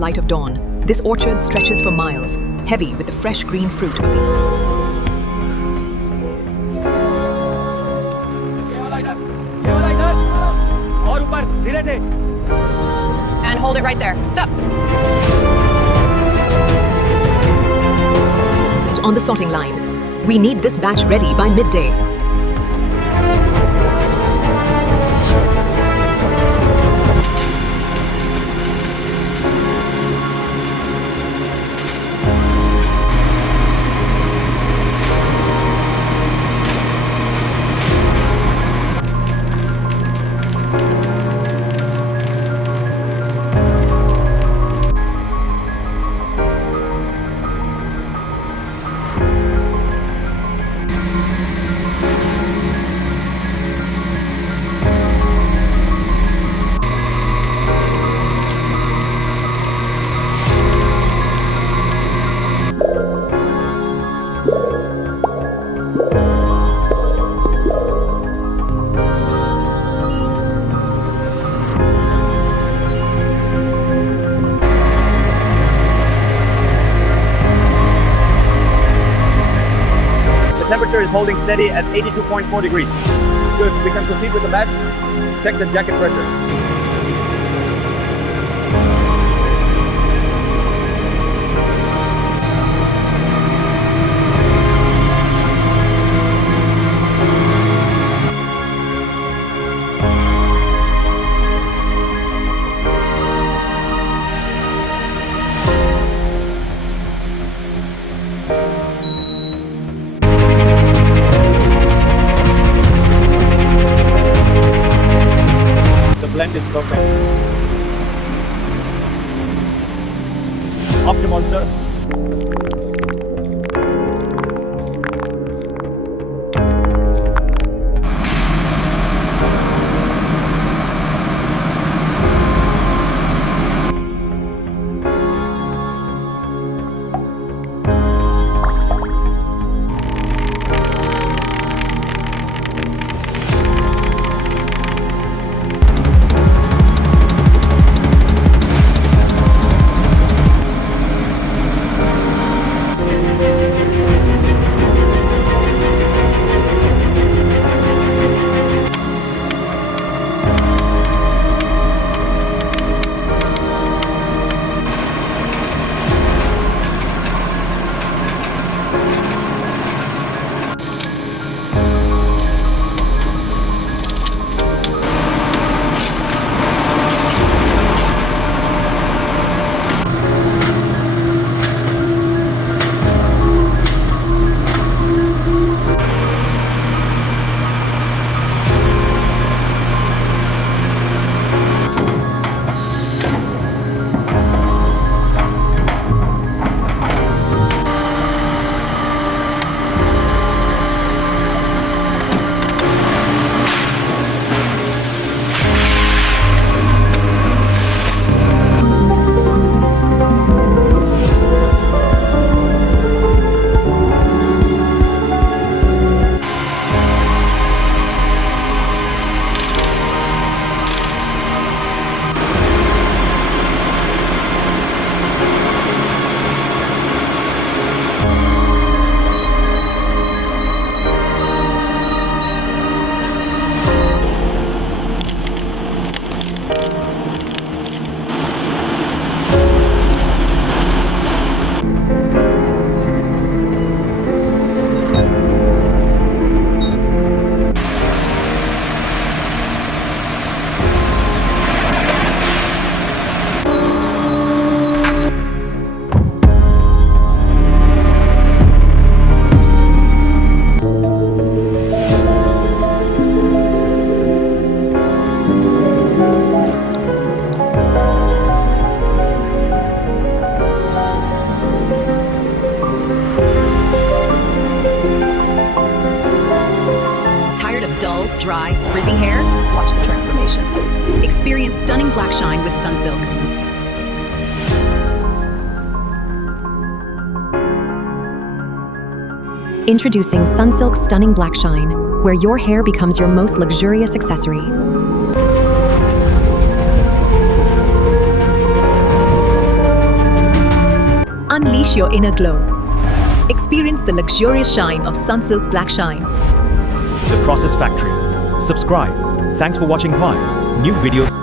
light of dawn, this orchard stretches for miles, heavy with the fresh green fruit of the... And hold it right there. Stop. On the sorting line. We need this batch ready by midday. Temperature is holding steady at 82.4 degrees. Good, we can proceed with the batch. Check the jacket pressure. Blend is perfect. Optimal, sir. dry, frizzy hair? Watch the transformation. Experience stunning black shine with Sunsilk. Introducing Sunsilk Stunning Black Shine, where your hair becomes your most luxurious accessory. unleash your inner glow. Experience the luxurious shine of Sunsilk Black Shine. The Process Factory. Subscribe. Thanks for watching. New videos.